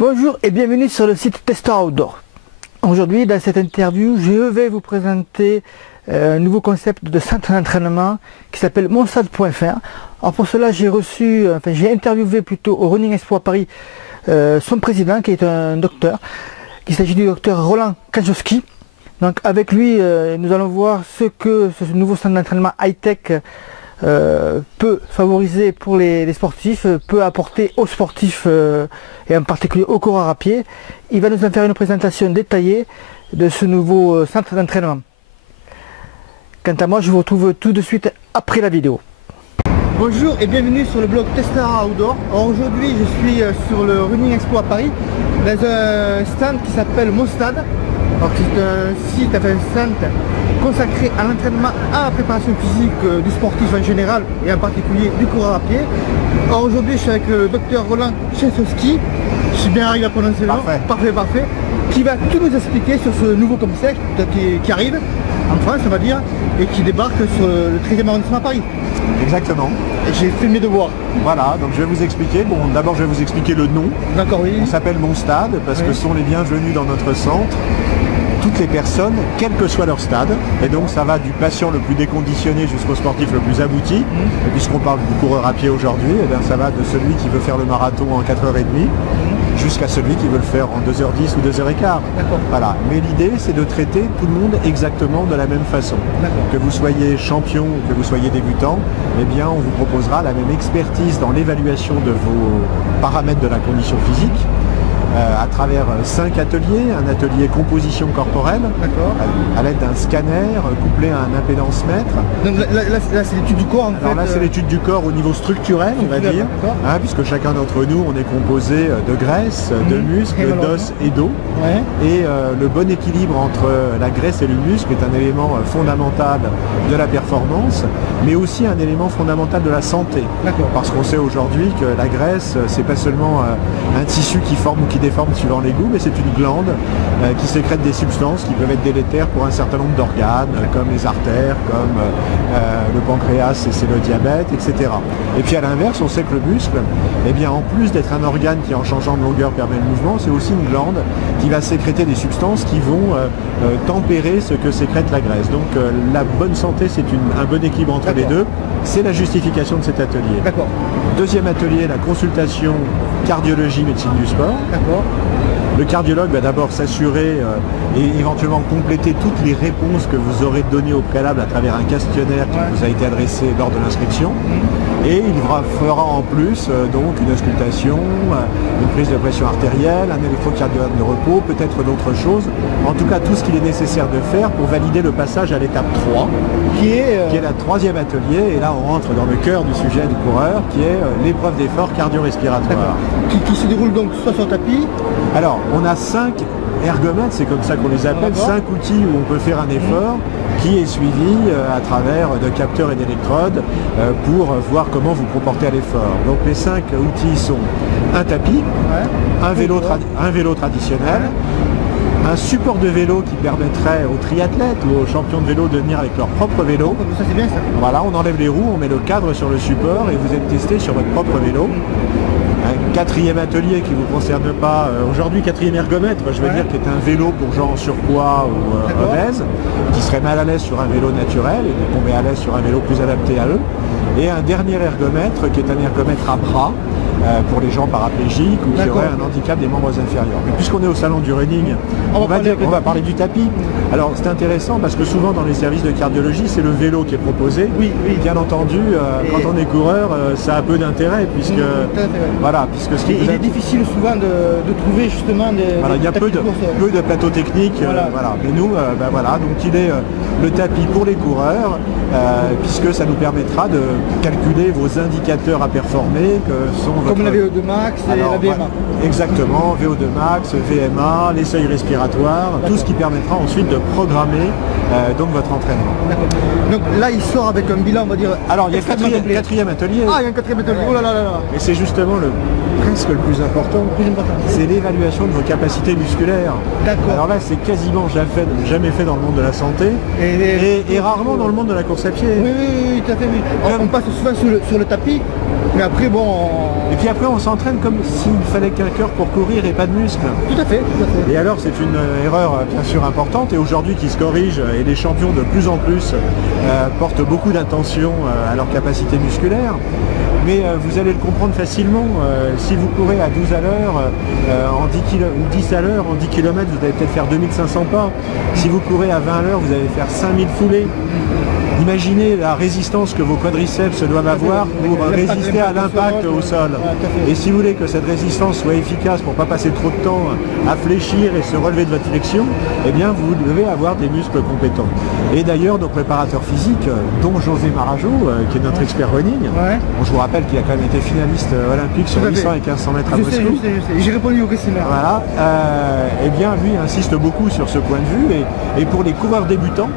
Bonjour et bienvenue sur le site Tester Outdoor. Aujourd'hui, dans cette interview, je vais vous présenter un nouveau concept de centre d'entraînement qui s'appelle monstad.fr. Alors pour cela, j'ai interviewé plutôt au Running Expo à Paris son président qui est un docteur. Il s'agit du docteur Roland Kajowski. Donc avec lui, nous allons voir ce que ce nouveau centre d'entraînement high-tech peut favoriser pour les sportifs, peut apporter aux sportifs et en particulier aux coureurs à pied. Il va nous en faire une présentation détaillée de ce nouveau centre d'entraînement. Quant à moi, je vous retrouve tout de suite après la vidéo. Bonjour et bienvenue sur le blog Tester Outdoor. Aujourd'hui, je suis sur le Running Expo à Paris dans un stand qui s'appelle Monstad. C'est un site, un stand consacré à l'entraînement, à la préparation physique du sportif en général et en particulier du coureur à pied. Aujourd'hui, je suis avec le docteur Roland Kajowski. Je suis bien arrivé à prononcer le nom. Parfait. Qui va tout nous expliquer sur ce nouveau concept qui arrive en France, on va dire, et qui débarque sur le 13e arrondissement à Paris. Exactement. Et j'ai fait mes devoirs. Voilà, donc je vais vous expliquer. Bon, d'abord je vais vous expliquer le nom. D'accord, oui. On s'appelle Monstad parce que sont les bienvenus dans notre centre toutes les personnes, quel que soit leur stade. Et donc ça va du patient le plus déconditionné jusqu'au sportif le plus abouti. Et puisqu'on parle du coureur à pied aujourd'hui, eh bien ça va de celui qui veut faire le marathon en 4h30 jusqu'à celui qui veut le faire en 2h10 ou 2h15. Voilà. Mais l'idée, c'est de traiter tout le monde exactement de la même façon. Que vous soyez champion ou que vous soyez débutant, eh bien, on vous proposera la même expertise dans l'évaluation de vos paramètres de la condition physique, à travers 5 ateliers, un atelier composition corporelle, à l'aide d'un scanner couplé à un impédance mètre. Donc là c'est l'étude du corps en fait. Alors là c'est l'étude du corps au niveau structurel, on va dire, hein, puisque chacun d'entre nous on est composé de graisse, de muscles, d'os et d'eau. Et le bon équilibre entre la graisse et le muscle est un élément fondamental de la performance, mais aussi un élément fondamental de la santé. Parce qu'on sait aujourd'hui que la graisse, c'est pas seulement un tissu qui forme ou qui déforme suivant les goûts, mais c'est une glande qui sécrète des substances qui peuvent être délétères pour un certain nombre d'organes, comme les artères, comme le pancréas et c'est le diabète, etc. Et puis à l'inverse, on sait que le muscle, eh bien, en plus d'être un organe qui en changeant de longueur permet le mouvement, c'est aussi une glande qui va sécréter des substances qui vont tempérer ce que sécrète la graisse. Donc la bonne santé, c'est un bon équilibre entre les deux. C'est la justification de cet atelier. Deuxième atelier, la consultation cardiologie, médecine du sport. Le cardiologue va d'abord s'assurer et éventuellement compléter toutes les réponses que vous aurez données au préalable à travers un questionnaire qui vous a été adressé lors de l'inscription. Et il fera en plus donc une auscultation, une prise de pression artérielle, un électrocardiogramme de repos, peut-être d'autres choses. En tout cas, tout ce qu'il est nécessaire de faire pour valider le passage à l'étape 3, qui est la troisième atelier. Et là, on rentre dans le cœur du sujet du coureur, qui est l'épreuve d'effort cardio-respiratoire. Qui se déroule donc soit sur tapis. Alors, on a 5 ergomètres, c'est comme ça qu'on les appelle, 5 outils où on peut faire un effort qui est suivi à travers de capteurs et d'électrodes pour voir comment vous comportez à l'effort. Donc les 5 outils sont un tapis, un vélo traditionnel, un support de vélo qui permettrait aux triathlètes ou aux champions de vélo de venir avec leur propre vélo. Ça c'est bien ça. Voilà, on enlève les roues, on met le cadre sur le support et vous êtes testé sur votre propre vélo. Un quatrième atelier qui ne vous concerne pas aujourd'hui, quatrième ergomètre, je veux dire, qui est un vélo pour gens en surpoids ou obèses, qui serait mal à l'aise sur un vélo naturel et qui tomber à l'aise sur un vélo plus adapté à eux. Et un dernier ergomètre qui est un ergomètre à bras pour les gens paraplégiques ou qui auraient un handicap des membres inférieurs. Mais puisqu'on est au salon du running, on va parler du tapis. Alors c'est intéressant parce que souvent dans les services de cardiologie, c'est le vélo qui est proposé. Bien entendu, quand on est coureur, ça a peu d'intérêt puisque ce qui est difficile souvent de trouver justement des il y a peu de plateaux techniques. Mais nous, donc il est le tapis pour les coureurs puisque ça nous permettra de calculer vos indicateurs à performer que sont comme la VO2 max et la VMA. Exactement, VO2 max, VMA, les seuils respiratoires, tout ce qui permettra ensuite de programmer donc votre entraînement. Donc là il sort avec un bilan, on va dire. Alors il y a le quatrième atelier. Ah, il y a un quatrième atelier. Oh là là là là. Et c'est justement presque le plus important, c'est l'évaluation de vos capacités musculaires. Alors là, c'est quasiment jamais fait dans le monde de la santé et rarement dans le monde de la course à pied. Oui, tout à fait. On passe souvent sur le tapis, mais après, bon... Et puis après, on s'entraîne comme s'il fallait qu'un cœur pour courir et pas de muscles. Tout à fait. Et alors, c'est une erreur bien sûr importante et aujourd'hui qui se corrige et les champions de plus en plus portent beaucoup d'attention à leur capacité musculaire. Mais vous allez le comprendre facilement, si vous courez à 12 à l'heure, ou 10 à l'heure, en 10 km, vous allez peut-être faire 2500 pas. Si vous courez à 20 à l'heure, vous allez faire 5000 foulées. Imaginez la résistance que vos quadriceps doivent avoir pour résister à l'impact au sol. Et si vous voulez que cette résistance soit efficace pour ne pas passer trop de temps à fléchir et se relever de votre flexion, eh bien vous devez avoir des muscles compétents. Et d'ailleurs, nos préparateurs physiques, dont José Marajo, qui est notre expert running, je vous rappelle qu'il a quand même été finaliste olympique sur 800 et 1500 mètres à Moscou. J'ai répondu au questionnaire. Voilà. Eh bien, lui insiste beaucoup sur ce point de vue. Et pour les coureurs débutants,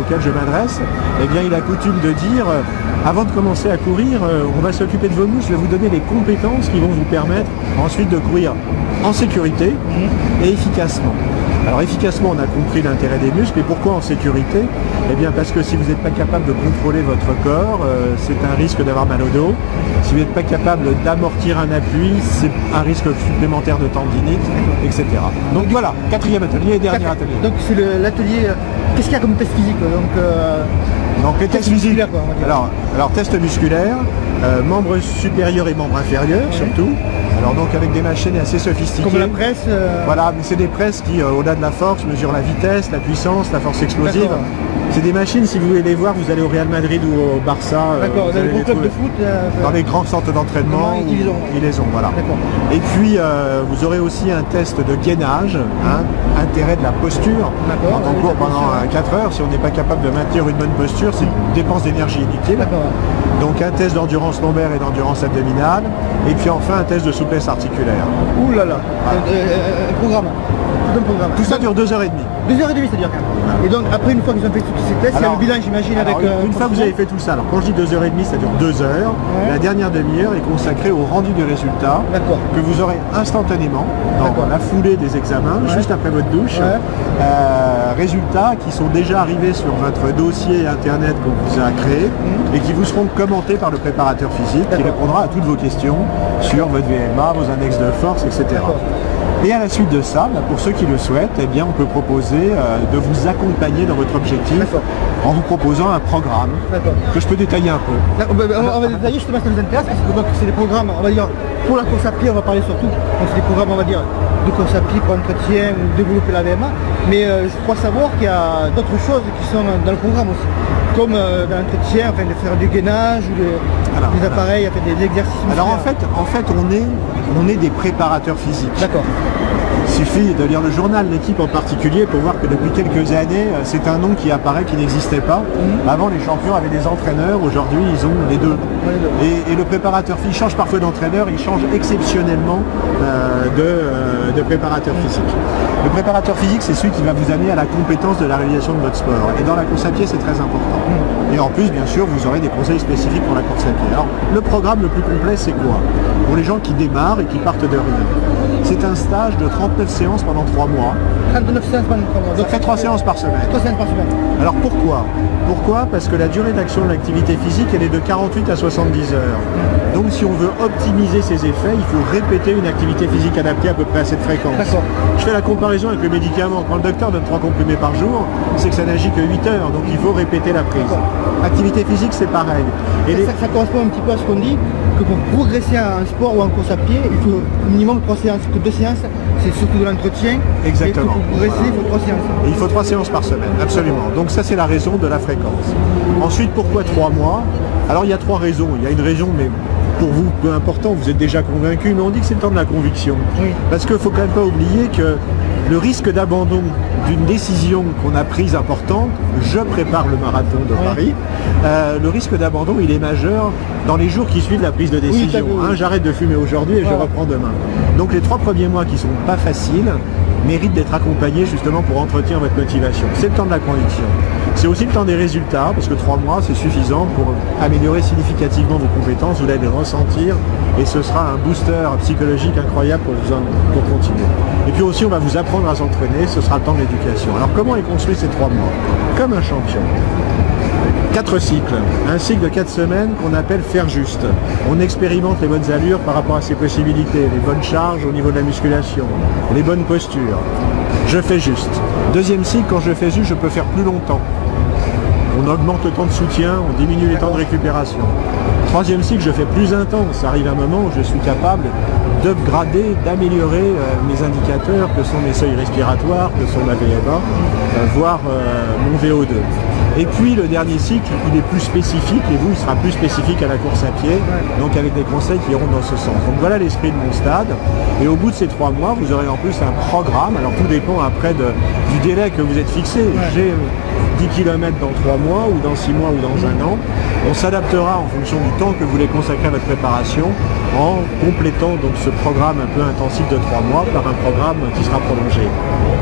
auxquels je m'adresse, eh bien, il a coutume de dire, avant de commencer à courir, on va s'occuper de vos muscles, je vais vous donner les compétences qui vont vous permettre ensuite de courir en sécurité et efficacement. Alors efficacement, on a compris l'intérêt des muscles, et pourquoi en sécurité? Eh bien parce que si vous n'êtes pas capable de contrôler votre corps, c'est un risque d'avoir mal au dos. Si vous n'êtes pas capable d'amortir un appui, c'est un risque supplémentaire de tendinite, etc. Donc voilà, quatrième atelier et dernier atelier. Donc c'est l'atelier, qu'est-ce qu'il y a comme test physique donc les tests physiques, alors test musculaire, membres supérieurs et membres inférieurs surtout. Alors donc avec des machines assez sophistiquées. Comme la presse Voilà, mais c'est des presses qui, au-delà de la force, mesurent la vitesse, la puissance, la force explosive. C'est des machines, si vous voulez les voir, vous allez au Real Madrid ou au Barça. D'accord, dans les gros clubs de foot. Dans les grands centres d'entraînement, ils les ont, voilà. Et puis, vous aurez aussi un test de gainage, intérêt de la posture. Quand on court pendant 4 heures, si on n'est pas capable de maintenir une bonne posture, c'est une dépense d'énergie inutile. Donc un test d'endurance lombaire et d'endurance abdominale. Et puis enfin un test de souplesse articulaire. Ouh là là, un programme. Tout ça dure 2h30. 2h30, c'est-à-dire. Et donc après, une fois que vous avez fait tous ces tests, il y a le bilan, j'imagine, avec... Une fois que vous avez fait tout ça, alors quand je dis 2h30, ça dure 2 heures. La dernière demi-heure est consacrée au rendu du résultat que vous aurez instantanément dans la foulée des examens, juste après votre douche. Résultats qui sont déjà arrivés sur votre dossier internet qu'on vous a créé et qui vous seront commentés par le préparateur physique qui répondra à toutes vos questions sur votre VMA, vos index de force, etc. Et à la suite de ça, pour ceux qui le souhaitent, eh bien, on peut proposer de vous accompagner dans votre objectif en vous proposant un programme que je peux détailler un peu. On va détailler justement ce qui nous intéresse, parce que c'est des programmes, on va dire, pour la course à pied, on va parler surtout, donc c'est des programmes, on va dire, de course à pied pour entretien ou développer la VMA, mais je crois savoir qu'il y a d'autres choses qui sont dans le programme aussi, comme dans l'entretien, enfin, de faire du gainage ou des appareils, enfin, des exercices. Alors en fait on est des préparateurs physiques. D'accord. Il suffit de lire le journal, l'équipe en particulier, pour voir que depuis quelques années, c'est un nom qui apparaît, qui n'existait pas. Avant, les champions avaient des entraîneurs, aujourd'hui, ils ont les deux. Et le préparateur physique change parfois d'entraîneur, il change exceptionnellement de préparateur physique. Le préparateur physique, c'est celui qui va vous amener à la compétence de la réalisation de votre sport. Et dans la course à pied, c'est très important. Et en plus, bien sûr, vous aurez des conseils spécifiques pour la course à pied. Alors, le programme le plus complet, c'est quoi? Pour les gens qui démarrent et qui partent de rien. C'est un stage de 39 séances pendant 3 mois. 39 séances pendant 3 mois. Ça fait 3 séances par semaine. 3 séances par semaine. Alors pourquoi? Pourquoi? Parce que la durée d'action de l'activité physique, elle est de 48 à 70 heures. Donc si on veut optimiser ses effets, il faut répéter une activité physique adaptée à peu près à cette fréquence. Je fais la comparaison avec le médicament. Quand le docteur donne 3 comprimés par jour, c'est que ça n'agit que 8 heures, donc il faut répéter la prise. Activité physique, c'est pareil. Et ça correspond un petit peu à ce qu'on dit, que pour progresser en sport ou en course à pied, il faut minimum 3 séances, que 2 séances, c'est surtout de l'entretien. Exactement. Et pour progresser, il faut 3 séances. Et il faut 3 séances par semaine, absolument. Donc ça, c'est la raison de la fréquence. Ensuite, pourquoi 3 mois? Alors il y a 3 raisons. Il y a une raison, mais pour vous, peu important, vous êtes déjà convaincu, mais on dit que c'est le temps de la conviction. Parce qu'il ne faut quand même pas oublier que le risque d'abandon d'une décision qu'on a prise importante, je prépare le marathon de Paris, le risque d'abandon il est majeur dans les jours qui suivent la prise de décision. J'arrête de fumer aujourd'hui et je reprends demain. Donc les 3 premiers mois qui ne sont pas faciles méritent d'être accompagnés justement pour entretenir votre motivation. C'est le temps de la conviction. C'est aussi le temps des résultats, parce que 3 mois, c'est suffisant pour améliorer significativement vos compétences, vous allez les ressentir, et ce sera un booster psychologique incroyable pour continuer. Et puis aussi, on va vous apprendre à s'entraîner, ce sera le temps de l'éducation. Alors comment est construit ces 3 mois? Comme un champion. 4 cycles, un cycle de 4 semaines qu'on appelle faire juste. On expérimente les bonnes allures par rapport à ses possibilités, les bonnes charges au niveau de la musculation, les bonnes postures. Je fais juste. Deuxième cycle, quand je fais juste, je peux faire plus longtemps. On augmente le temps de soutien, on diminue les temps de récupération. Troisième cycle, je fais plus intense. Ça arrive un moment où je suis capable d'upgrader, d'améliorer mes indicateurs, que sont mes seuils respiratoires, que sont ma VMA, voire mon VO2. Et puis le dernier cycle, il est plus spécifique, et vous, il sera plus spécifique à la course à pied, donc avec des conseils qui iront dans ce sens. Donc voilà l'esprit de mon stade. Et au bout de ces 3 mois, vous aurez en plus un programme. Alors tout dépend après du délai que vous êtes fixé. J'ai 10 km dans 3 mois, ou dans 6 mois, ou dans 1 an. On s'adaptera en fonction du temps que vous voulez consacrer à votre préparation, en complétant donc ce programme un peu intensif de 3 mois par un programme qui sera prolongé.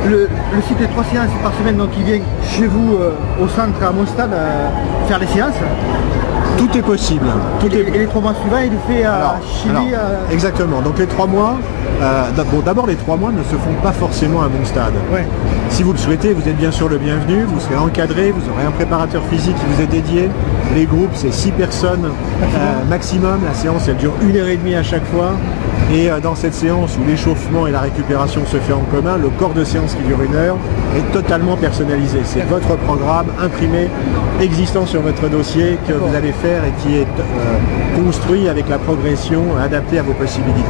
Le cycle de 3 séances par semaine, donc il vient chez vous au centre à mon stade faire les séances. Tout est possible. Et les 3 mois suivants, il le fait à Chili. Exactement. Donc les 3 mois, d'abord les 3 mois ne se font pas forcément à mon stade. Ouais. Si vous le souhaitez, vous êtes bien sûr le bienvenu, vous serez encadré, vous aurez un préparateur physique qui vous est dédié. Les groupes, c'est 6 personnes maximum. La séance, elle dure 1h30 à chaque fois. Et dans cette séance où l'échauffement et la récupération se fait en commun, le corps de séance qui dure 1 heure est totalement personnalisé. C'est votre programme imprimé, existant sur votre dossier, que vous allez faire et qui est construit avec la progression adaptée à vos possibilités.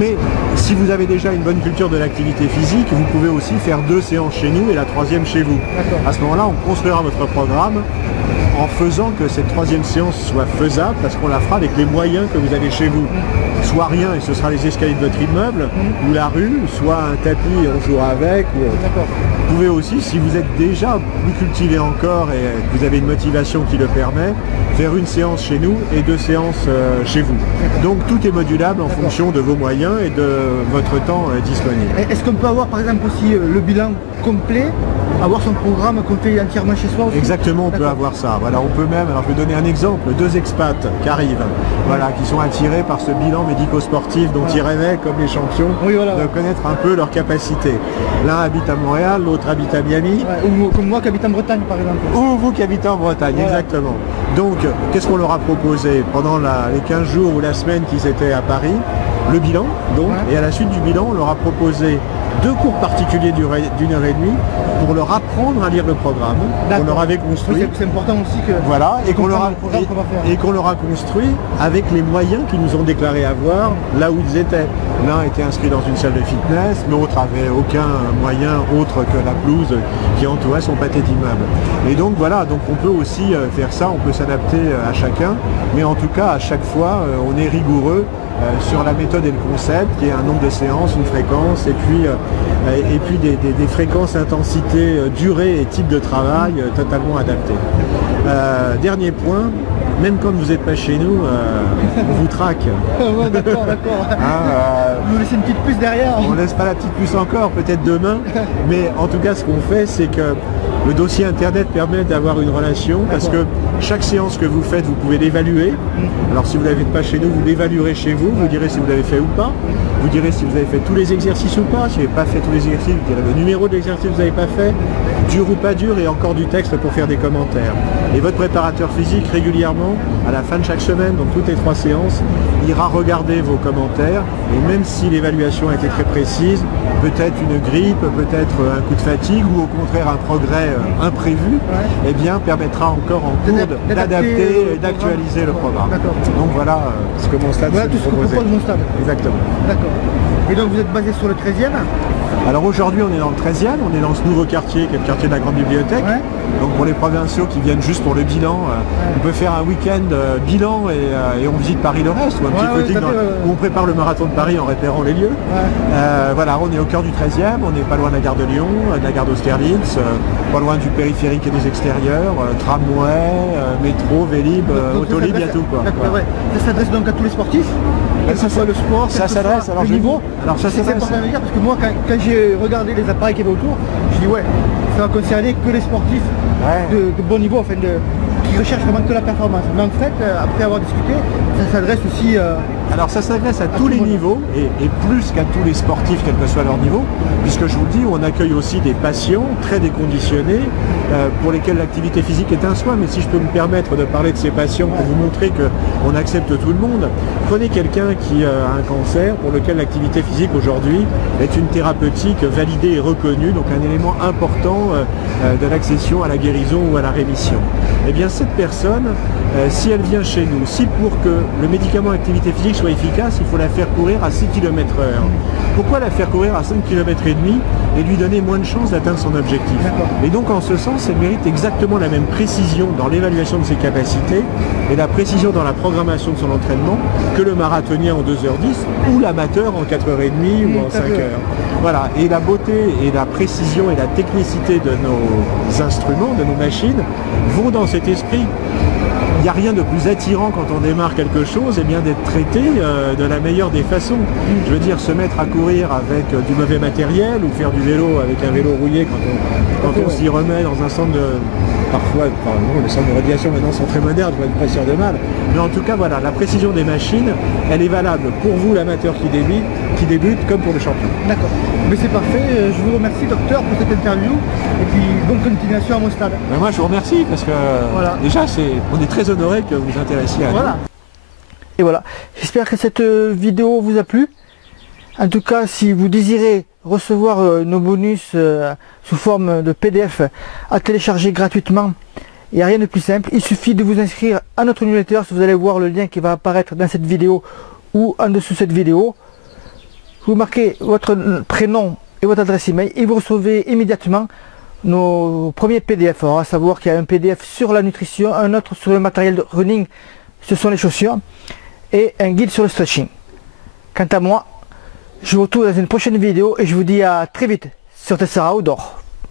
Mais si vous avez déjà une bonne culture de l'activité physique, vous pouvez aussi faire 2 séances chez nous et la 3e chez vous. À ce moment-là, on construira votre programme en faisant que cette 3e séance soit faisable, parce qu'on la fera avec les moyens que vous avez chez vous. Soit rien, et ce sera les escaliers de votre immeuble, ou la rue, soit un tapis, on jouera avec. Vous pouvez aussi, si vous êtes déjà plus cultivé encore et que vous avez une motivation qui le permet, faire 1 séance chez nous et 2 séances chez vous. Donc tout est modulable en fonction de vos moyens et de votre temps disponible. Est-ce qu'on peut avoir par exemple aussi le bilan complet, avoir son programme qu'on fait entièrement chez soi aussi? Exactement, on peut avoir ça. Voilà, on peut même, alors je vais donner un exemple, 2 expats qui arrivent, voilà, qui sont attirés par ce bilan médico-sportif dont ils rêvaient, comme les champions, de connaître un peu leurs capacités. L'un habite à Montréal, l'autre habite à Miami. Ou comme moi qui habite en Bretagne par exemple. Ou vous qui habitez en Bretagne, exactement. Donc, qu'est-ce qu'on leur a proposé pendant les 15 jours ou la semaine qu'ils étaient à Paris? Le bilan, donc, et à la suite du bilan, on leur a proposé 2 cours particuliers d'1h30 pour leur apprendre à lire le programme qu'on leur avait construit. C'est important aussi que... Voilà, et qu'on leur a construit avec les moyens qu'ils nous ont déclaré avoir là où ils étaient. L'un était inscrit dans une salle de fitness, l'autre avait aucun moyen autre que la pelouse qui entourait son pâté d'immeuble. Et donc voilà, donc on peut aussi faire ça, on peut s'adapter à chacun, mais en tout cas à chaque fois on est rigoureux sur la méthode et le concept, qui est un nombre de séances, une fréquence, et puis des fréquences, intensités, durée et type de travail totalement adaptés. Dernier point, même quand vous n'êtes pas chez nous, on vous traque. D'accord. Vous laissez une petite puce derrière. On ne laisse pas la petite puce encore, peut-être demain, mais en tout cas ce qu'on fait, c'est que le dossier internet permet d'avoir une relation, parce que chaque séance que vous faites, vous pouvez l'évaluer. Alors si vous n'avez pas chez nous, vous l'évaluerez chez vous, vous direz si vous l'avez fait ou pas, vous direz si vous avez fait tous les exercices ou pas, si vous n'avez pas fait tous les exercices, vous direz le numéro de l'exercice que vous n'avez pas fait, dur ou pas dur, et encore du texte pour faire des commentaires. Et votre préparateur physique, régulièrement, à la fin de chaque semaine, donc toutes les 3 séances, ira regarder vos commentaires, et même si l'évaluation a été très précise, peut-être une grippe, peut-être un coup de fatigue, ou au contraire un progrès imprévu, eh bien permettra encore en cours d'adapter et d'actualiser le programme. Donc voilà ce que mon stade voilà tout ce que propose mon stade. Exactement. D'accord. Et donc vous êtes basé sur le 13e? Alors aujourd'hui on est dans le 13e, on est dans ce nouveau quartier qui est le quartier de la Grande Bibliothèque. Donc pour les provinciaux qui viennent juste pour le bilan, on peut faire un week-end bilan et on visite Paris le reste, ou un petit footing où on prépare le marathon de Paris en repérant les lieux. Voilà, on est au cœur du 13e, on n'est pas loin de la gare de Lyon, de la gare d'Austerlitz, pas loin du périphérique et des extérieurs, tramway, métro, Vélib, Autolib, il y a tout quoi. Ça s'adresse donc à tous les sportifs? quel que soit le sport, ça s'adresse le niveau. Alors ça c'est important à dire parce que moi quand j'ai regardé les appareils qu'il y avait autour, je dis ouais, ça va concerner que les sportifs de bon niveau, enfin qui recherchent vraiment que la performance. Mais en fait, après avoir discuté, ça s'adresse aussi alors ça s'adresse à tous les niveaux et plus qu'à tous les sportifs, quel que soit leur niveau, puisque je vous le dis, on accueille aussi des patients très déconditionnés pour lesquels l'activité physique est un soin. Mais si je peux me permettre de parler de ces patients pour vous montrer qu'on accepte tout le monde, prenez quelqu'un qui a un cancer pour lequel l'activité physique aujourd'hui est une thérapeutique validée et reconnue, donc un élément important de l'accession à la guérison ou à la rémission. Eh bien cette personne, si elle vient chez nous, si pour que le médicament activité physique soit efficace, il faut la faire courir à 6 km/h. Pourquoi la faire courir à 5 km et demi et lui donner moins de chances d'atteindre son objectif? Et donc en ce sens, elle mérite exactement la même précision dans l'évaluation de ses capacités et la précision dans la programmation de son entraînement que le marathonien en 2h10 ou l'amateur en 4h30 ou en 5h. Voilà, et la beauté et la précision et la technicité de nos instruments, de nos machines, vont dans cet esprit. Il n'y a rien de plus attirant quand on démarre quelque chose et bien d'être traité de la meilleure des façons. Je veux dire, se mettre à courir avec du mauvais matériel ou faire du vélo avec un vélo rouillé quand on s'y remet dans un centre de... Parfois, les centres de radiation maintenant sont très modernes, je vois une pression de mal. Mais en tout cas, voilà, la précision des machines, elle est valable pour vous, l'amateur qui débute, comme pour le champion. D'accord. Mais c'est parfait. Je vous remercie, docteur, pour cette interview. Et puis, bonne continuation à mon stade. Ben moi, je vous remercie parce que déjà, on est très honoré que vous vous intéressiez à nous. Et voilà. J'espère que cette vidéo vous a plu. En tout cas, si vous désirez recevoir nos bonus sous forme de PDF à télécharger gratuitement, il n'y a rien de plus simple. Il suffit de vous inscrire à notre newsletter. Vous allez voir le lien qui va apparaître dans cette vidéo ou en dessous de cette vidéo. Vous marquez votre prénom et votre adresse email et vous recevez immédiatement nos premiers PDF. Alors, à savoir qu'il y a un PDF sur la nutrition, un autre sur le matériel de running, ce sont les chaussures, et un guide sur le stretching. Quant à moi, je vous retrouve dans une prochaine vidéo et je vous dis à très vite sur Tessera Outdoor.